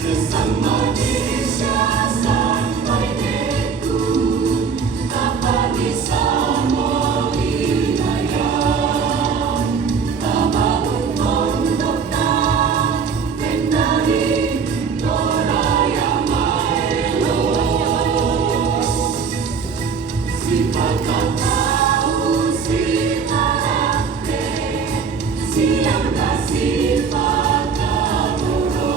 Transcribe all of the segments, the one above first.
Malaysia sampai Deku, tak bisa menginayah. Tabalun pondok tak menari Toraya Maelo. Sifat tahu si karakter, siang tak sifat kaburo.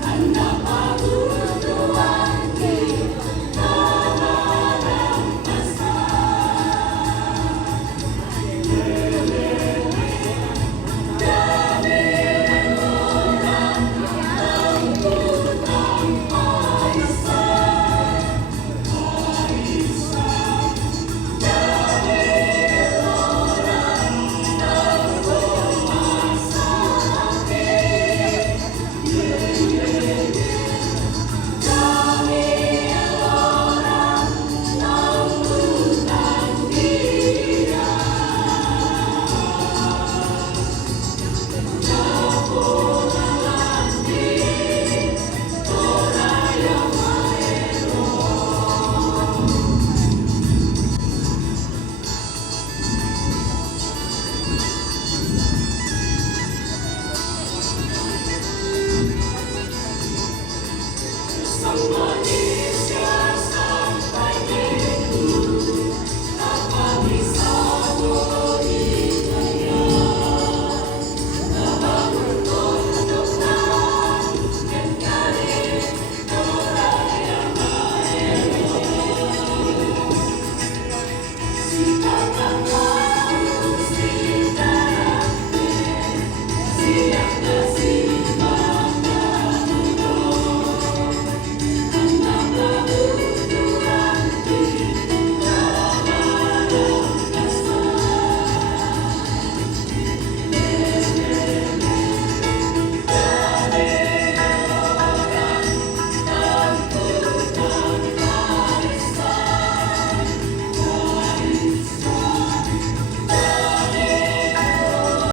Anda pagu tuan kita tawarang pasar. Dami orang lampu tanpa isar. Dami orang lampu masakit. Dami orang lampu tangkira. Toraya Maelo. Malaysia sampai Deku, tak bisa menginayah. Tabalun pondok tak mencari Toraya Maelo. Sifat tahu si karakter, siang tak